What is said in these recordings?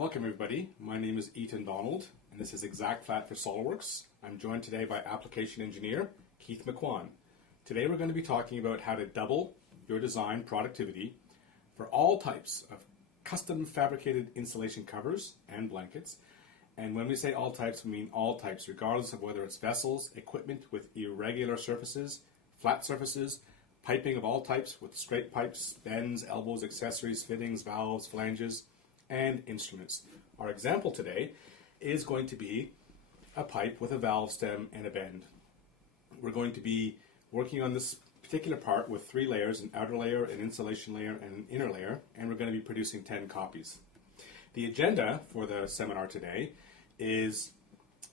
Welcome everybody, my name is Ethan Donald and this is ExactFlat for SOLIDWORKS. I'm joined today by application engineer Keith McQuan. Today we're going to be talking about how to double your design productivity for all types of custom fabricated insulation covers and blankets. And when we say all types, we mean all types, regardless of whether it's vessels, equipment with irregular surfaces, flat surfaces, piping of all types with straight pipes, bends, elbows, accessories, fittings, valves, flanges, and instruments. Our example today is going to be a pipe with a valve stem and a bend. We're going to be working on this particular part with 3 layers, an outer layer, an insulation layer, and an inner layer, and we're going to be producing 10 copies. The agenda for the seminar today is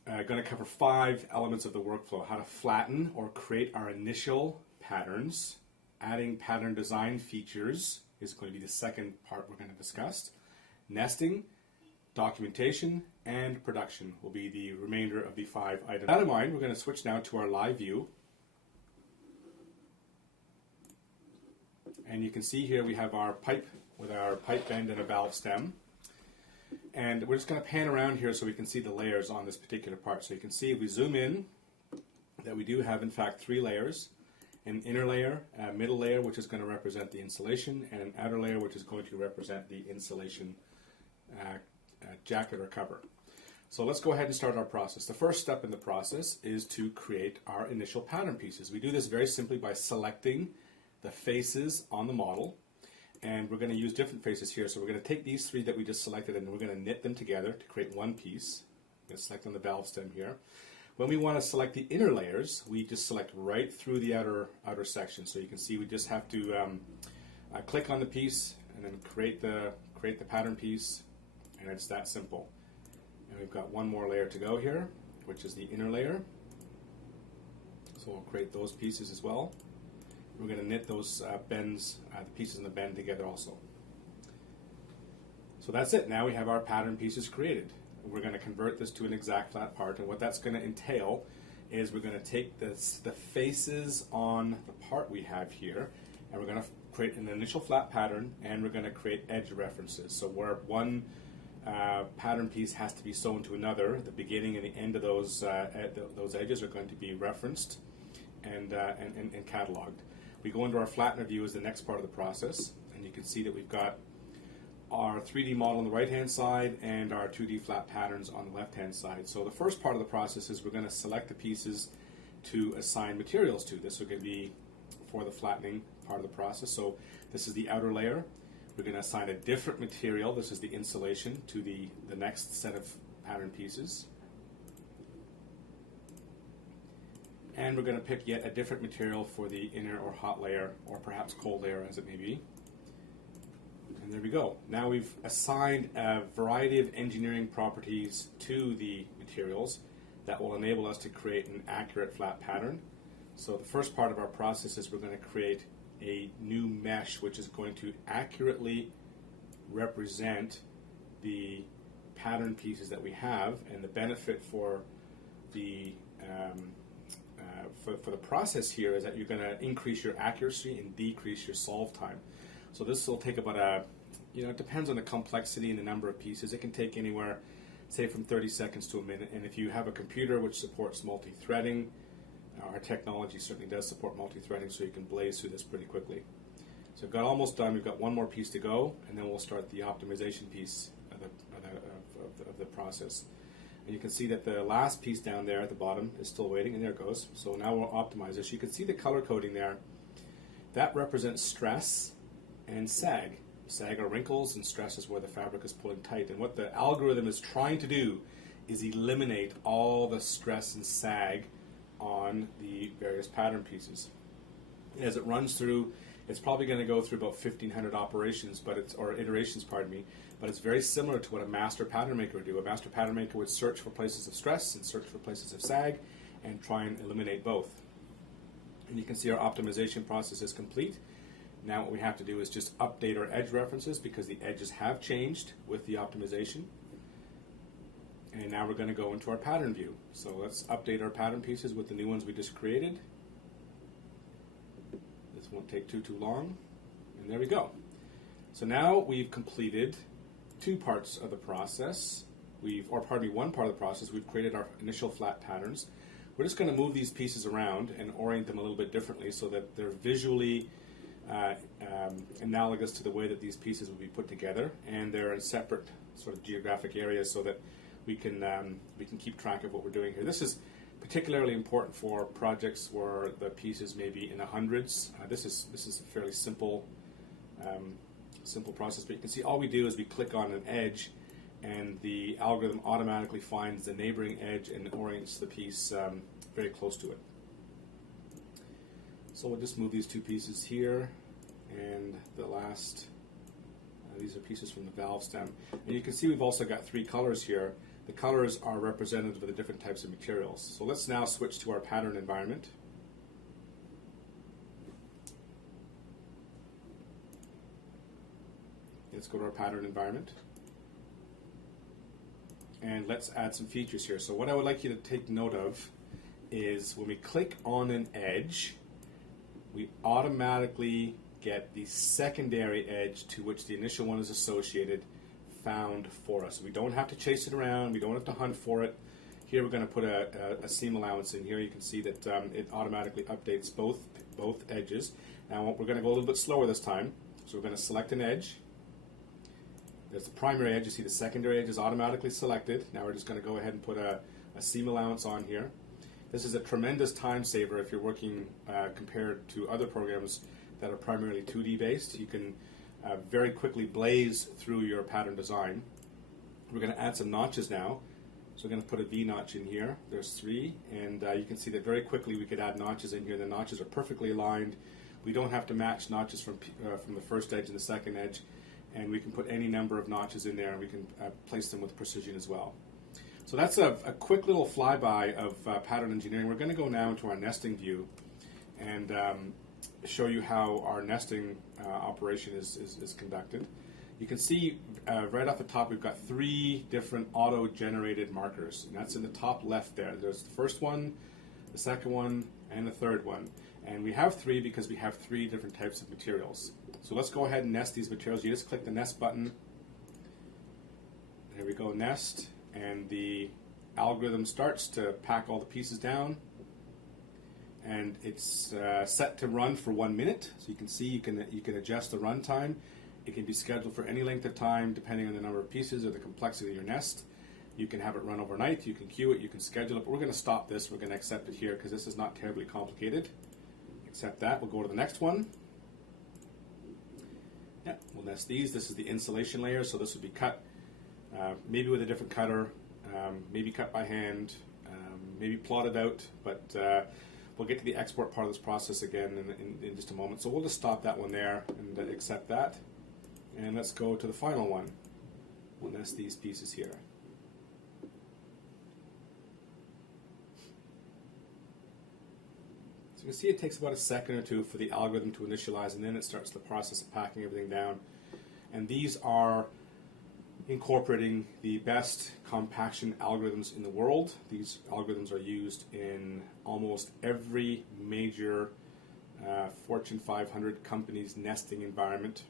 going to cover 5 elements of the workflow: how to flatten or create our initial patterns, adding pattern design features is going to be the second part we're going to discuss. Nesting, documentation, and production will be the remainder of the 5 items. With that in mind, we're going to switch now to our live view. And you can see here we have our pipe with our pipe bend and a valve stem. And we're just going to pan around here so we can see the layers on this particular part. So you can see if we zoom in that we do have in fact 3 layers. An inner layer, a middle layer which is going to represent the insulation, and an outer layer which is going to represent the insulation jacket or cover. So let's go ahead and start our process. The first step in the process is to create our initial pattern pieces. We do this very simply by selecting the faces on the model, and we're going to use different faces here. So we're going to take these 3 that we just selected and we're going to knit them together to create one piece. I'm going to select on the valve stem here. When we want to select the inner layers, we just select right through the outer section. So you can see we just have to click on the piece and then create the pattern piece, and it's that simple. And we've got one more layer to go here, which is the inner layer. So we'll create those pieces as well. We're going to knit those bends, the pieces in the bend together also. So that's it. Now we have our pattern pieces created. We're going to convert this to an ExactFlat part, and what that's going to entail is we're going to take the faces on the part we have here, and we're going to create an initial flat pattern, and we're going to create edge references. So where one pattern piece has to be sewn to another, the beginning and the end of those edges are going to be referenced and cataloged. We go into our flattener view as the next part of the process, and you can see that we've got our 3D model on the right hand side and our 2D flat patterns on the left hand side. So the first part of the process is we're going to select the pieces to assign materials to. This is going to be for the flattening part of the process. So this is the outer layer. We're going to assign a different material, this is the insulation, to the next set of pattern pieces. And we're going to pick yet a different material for the inner or hot layer, or perhaps cold layer as it may be. And there we go. Now we've assigned a variety of engineering properties to the materials that will enable us to create an accurate flat pattern. So the first part of our process is we're going to create a new mesh which is going to accurately represent the pattern pieces that we have, and the benefit for the for the process here is that you're going to increase your accuracy and decrease your solve time. So this will take about it depends on the complexity and the number of pieces. It can take anywhere, say, from 30 seconds to a minute. And if you have a computer which supports multi-threading, our technology certainly does support multi-threading, so you can blaze through this pretty quickly. So we've got almost done. We've got one more piece to go, and then we'll start the optimization piece of the process. And you can see that the last piece down there at the bottom is still waiting, and there it goes. So now we'll optimize this. You can see the color coding there. That represents stress and sag. Sag are wrinkles, and stress is where the fabric is pulling tight. And what the algorithm is trying to do is eliminate all the stress and sag on the various pattern pieces. As it runs through, it's probably going to go through about 1,500 operations, iterations, pardon me. But it's very similar to what a master pattern maker would do. A master pattern maker would search for places of stress and search for places of sag, and try and eliminate both. And you can see our optimization process is complete. Now what we have to do is just update our edge references, because the edges have changed with the optimization. And now we're going to go into our pattern view. So let's update our pattern pieces with the new ones we just created. This won't take too long. And there we go. So now we've completed two parts of the process. One part of the process, we've created our initial flat patterns. We're just going to move these pieces around and orient them a little bit differently so that they're visually analogous to the way that these pieces will be put together, and they're in separate sort of geographic areas so that we can keep track of what we're doing here. This is particularly important for projects where the pieces may be in the hundreds. This is a fairly simple process, but you can see all we do is we click on an edge, and the algorithm automatically finds the neighboring edge and orients the piece very close to it. So we'll just move these two pieces here, and the last, these are pieces from the valve stem. And you can see we've also got three colors here. The colors are representative of the different types of materials. So let's now switch to our pattern environment. Let's go to our pattern environment. And let's add some features here. So what I would like you to take note of is when we click on an edge, we automatically get the secondary edge to which the initial one is associated found for us. We don't have to chase it around. We don't have to hunt for it. Here we're going to put a seam allowance in here. You can see that it automatically updates both edges. Now we're going to go a little bit slower this time. So we're going to select an edge. There's the primary edge. You see the secondary edge is automatically selected. Now we're just going to go ahead and put a seam allowance on here. This is a tremendous time saver if you're working compared to other programs that are primarily 2D based. You can very quickly blaze through your pattern design. We're going to add some notches now. So we're going to put a V notch in here. There's three, and you can see that very quickly we could add notches in here. The notches are perfectly aligned. We don't have to match notches from the first edge and the second edge, and we can put any number of notches in there, and we can place them with precision as well. So that's a quick little flyby of pattern engineering. We're going to go now into our nesting view and show you how our nesting operation is conducted. You can see right off the top we've got three different auto-generated markers, and that's in the top left there. There's the first one, the second one, and the third one. And we have three because we have three different types of materials. So let's go ahead and nest these materials. You just click the nest button. There we go, nest, and the algorithm starts to pack all the pieces down. And it's set to run for 1 minute. So you can see you can adjust the run time. It can be scheduled for any length of time depending on the number of pieces or the complexity of your nest. You can have it run overnight, you can queue it, you can schedule it, but we're going to stop this. We're going to accept it here because this is not terribly complicated. Accept that. We'll go to the next one. Yeah, we'll nest these. This is the insulation layer, so this would be cut maybe with a different cutter, maybe cut by hand, maybe plotted out, but we'll get to the export part of this process again in just a moment. So we'll just stop that one there and accept that. And let's go to the final one. We'll nest these pieces here. So you can see it takes about a second or two for the algorithm to initialize, and then it starts the process of packing everything down. And these are incorporating the best compaction algorithms in the world. These algorithms are used in almost every major Fortune 500 company's nesting environment.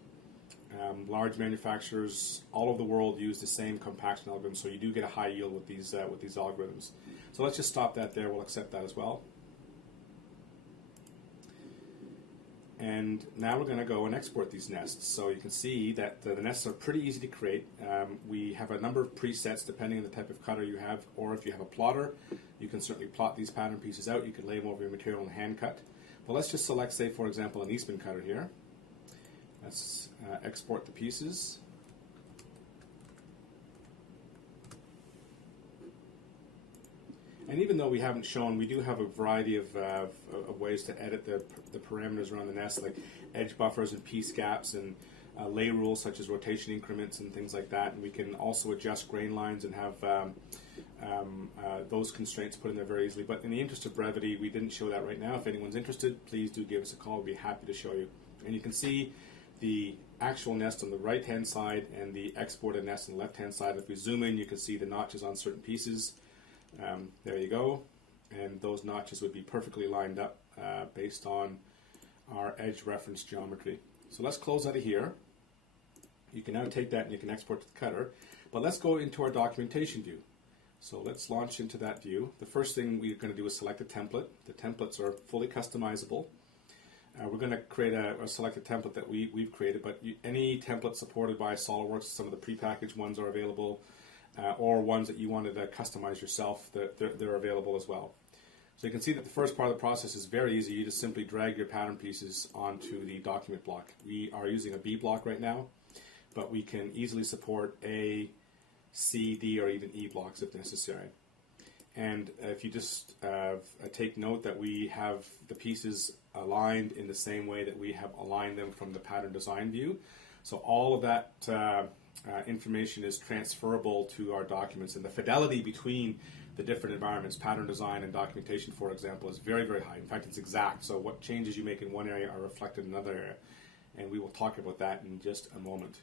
Large manufacturers all over the world use the same compaction algorithm, so you do get a high yield with these algorithms. So let's just stop that there. We'll accept that as well. And now we're going to go and export these nests. So you can see that the nests are pretty easy to create. We have a number of presets depending on the type of cutter you have, or if you have a plotter, you can certainly plot these pattern pieces out. You can lay them over your material and hand cut. But let's just select, say, for example, an Eastman cutter here. Let's export the pieces. And even though we haven't shown, we do have a variety of ways to edit the parameters around the nest, like edge buffers and piece gaps and lay rules such as rotation increments and things like that. And we can also adjust grain lines and have those constraints put in there very easily. But in the interest of brevity, we didn't show that right now. If anyone's interested, please do give us a call. We'll be happy to show you. And you can see the actual nest on the right-hand side and the exported nest on the left-hand side. If we zoom in, you can see the notches on certain pieces. There you go. And those notches would be perfectly lined up based on our edge reference geometry. So let's close out of here. You can now take that and you can export to the cutter. But let's go into our documentation view. So let's launch into that view. The first thing we're going to do is select a template. The templates are fully customizable. We're going to create or select a template that we've created, but any template supported by SOLIDWORKS, some of the prepackaged ones are available, or ones that you wanted to customize yourself, they're available as well. So you can see that the first part of the process is very easy. You just simply drag your pattern pieces onto the document block. We are using a B block right now, but we can easily support A, C, D, or even E blocks if necessary. And if you just take note that we have the pieces aligned in the same way that we have aligned them from the pattern design view. So all of that information is transferable to our documents, and the fidelity between the different environments, pattern design and documentation, for example, is very, very high. In fact, it's exact. So what changes you make in one area are reflected in another area. And we will talk about that in just a moment.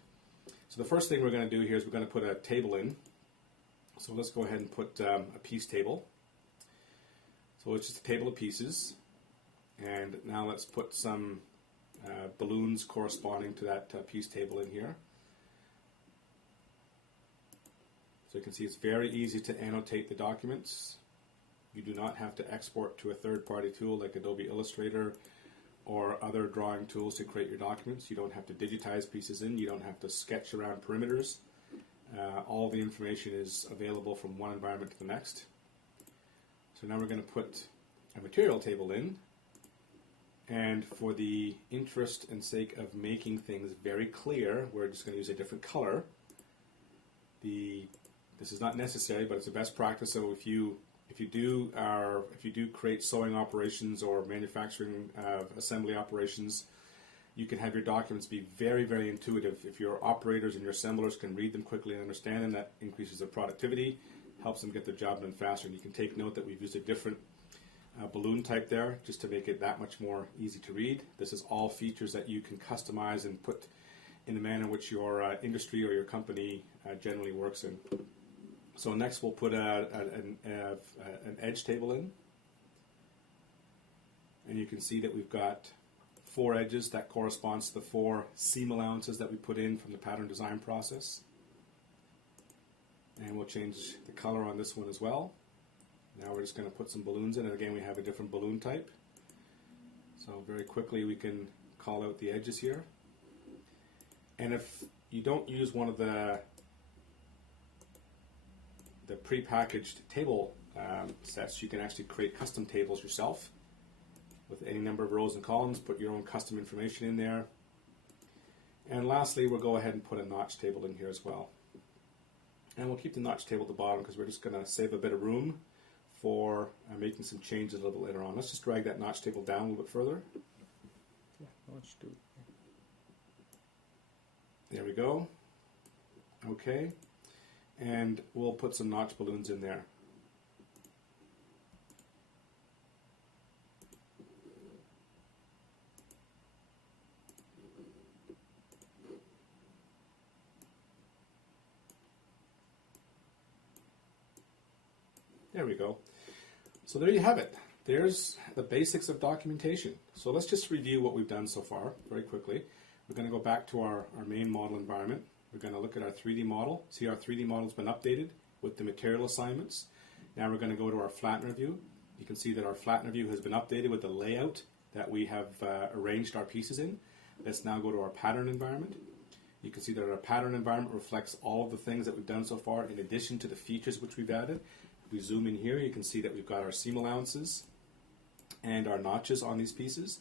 So the first thing we're going to do here is we're going to put a table in. So let's go ahead and put a piece table. So it's just a table of pieces. And now let's put some balloons corresponding to that piece table in here. So you can see it's very easy to annotate the documents. You do not have to export to a third-party tool like Adobe Illustrator or other drawing tools to create your documents. You don't have to digitize pieces in. You don't have to sketch around perimeters. All the information is available from one environment to the next. So now we're going to put a material table in. And for the interest and sake of making things very clear, we're just going to use a different color. This is not necessary, but it's a best practice. So if you do create sewing operations or manufacturing assembly operations, you can have your documents be very, very intuitive. If your operators and your assemblers can read them quickly and understand them, that increases their productivity, helps them get their job done faster. And you can take note that we've used a different balloon type there just to make it that much more easy to read. This is all features that you can customize and put in the manner in which your industry or your company generally works in. So next we'll put an edge table in. And you can see that we've got 4 edges. That corresponds to the 4 seam allowances that we put in from the pattern design process. And we'll change the color on this one as well. Now we're just going to put some balloons in, and again we have a different balloon type. So very quickly we can call out the edges here. And if you don't use one of the pre-packaged table sets, you can actually create custom tables yourself with any number of rows and columns, put your own custom information in there. And lastly, we'll go ahead and put a notch table in here as well. And we'll keep the notch table at the bottom because we're just going to save a bit of room for making some changes a little bit later on. Let's just drag that notch table down a little bit further. Yeah, notch too. There we go. Okay. And we'll put some notch balloons in there. There we go. So there you have it. There's the basics of documentation. So let's just review what we've done so far very quickly. We're going to go back to our main model environment. We're going to look at our 3D model. See, our 3D model has been updated with the material assignments. Now we're going to go to our flattener view. You can see that our flattener view has been updated with the layout that we have arranged our pieces in. Let's now go to our pattern environment. You can see that our pattern environment reflects all of the things that we've done so far in addition to the features which we've added. If we zoom in here, you can see that we've got our seam allowances and our notches on these pieces.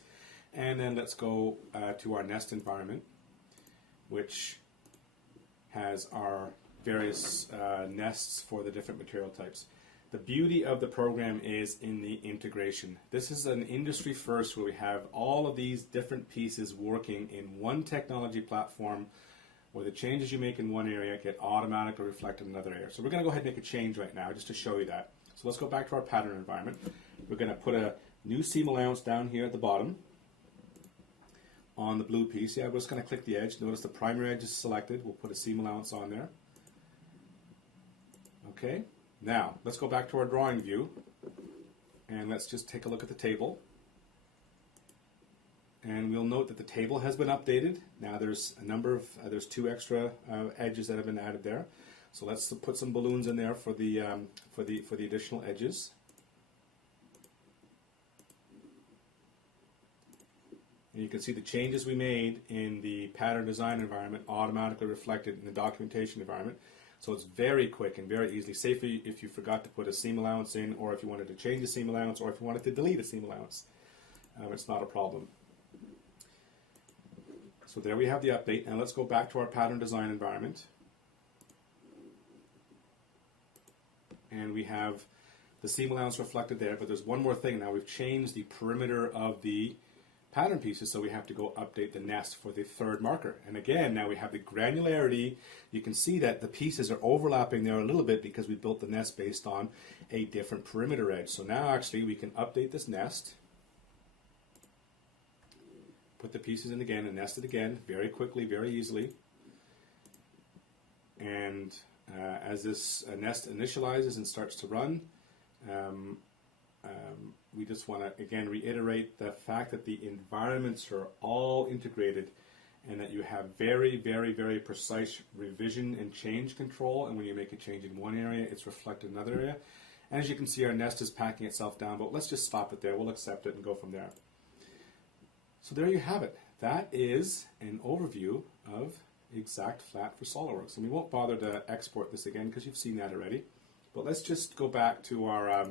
And then let's go to our nest environment, which has our various nests for the different material types. The beauty of the program is in the integration. This is an industry first where we have all of these different pieces working in one technology platform where the changes you make in one area get automatically reflected in another area. So we're going to go ahead and make a change right now just to show you that. So let's go back to our pattern environment. We're going to put a new seam allowance down here at the bottom on the blue piece. Yeah, we're just going to click the edge. Notice the primary edge is selected. We'll put a seam allowance on there. Okay, now let's go back to our drawing view and let's just take a look at the table. and we'll note that the table has been updated. Now there's a number of, there's 2 extra edges that have been added there. So let's put some balloons in there for the additional edges. And you can see the changes we made in the pattern design environment automatically reflected in the documentation environment. So it's very quick and very easily. Say if you forgot to put a seam allowance in, or if you wanted to change a seam allowance, or if you wanted to delete a seam allowance. It's not a problem. So there we have the update. And let's go back to our pattern design environment. And we have the seam allowance reflected there, but there's one more thing. Now we've changed the perimeter of the pattern pieces, so we have to go update the nest for the 3rd marker. And again, now we have the granularity. You can see that the pieces are overlapping there a little bit because we built the nest based on a different perimeter edge. So now actually we can update this nest, put the pieces in again and nest it again very quickly, very easily. And as this nest initializes and starts to run, we just want to again reiterate the fact that the environments are all integrated and that you have very, very, very precise revision and change control. And when you make a change in one area, it's reflected in another area. And as you can see, our nest is packing itself down, but let's just stop it there. We'll accept it and go from there. So there you have it. That is an overview of ExactFlat for SOLIDWORKS. And we won't bother to export this again because you've seen that already. But let's just go back to our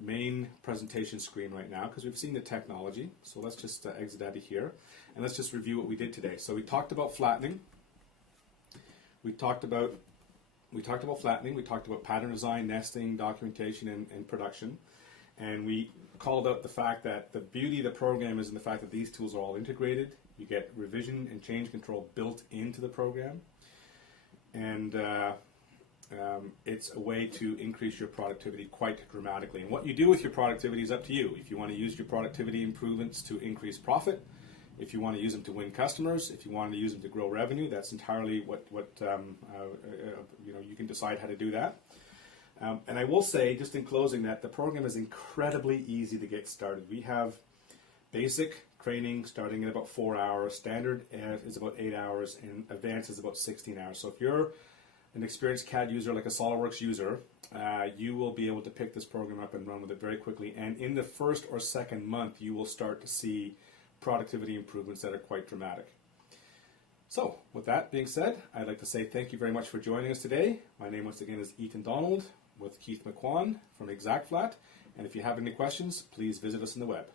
main presentation screen right now because we've seen the technology. So let's just exit out of here and let's just review what we did today. So we talked about flattening. We talked about flattening. We talked about pattern design, nesting, documentation, and production. And we called out the fact that the beauty of the program is in the fact that these tools are all integrated. You get revision and change control built into the program. And it's a way to increase your productivity quite dramatically. And what you do with your productivity is up to you. If you want to use your productivity improvements to increase profit, if you want to use them to win customers, if you want to use them to grow revenue, that's entirely what you can decide how to do that. And I will say, just in closing, that the program is incredibly easy to get started. We have basic training starting at about 4 hours, standard is about 8 hours, and advanced is about 16 hours. So if you're an experienced CAD user, like a SOLIDWORKS user, you will be able to pick this program up and run with it very quickly. And in the 1st or 2nd month, you will start to see productivity improvements that are quite dramatic. So, with that being said, I'd like to say thank you very much for joining us today. My name once again is Ethan Donald with Keith McQuan from ExactFlat. And if you have any questions, please visit us on the web.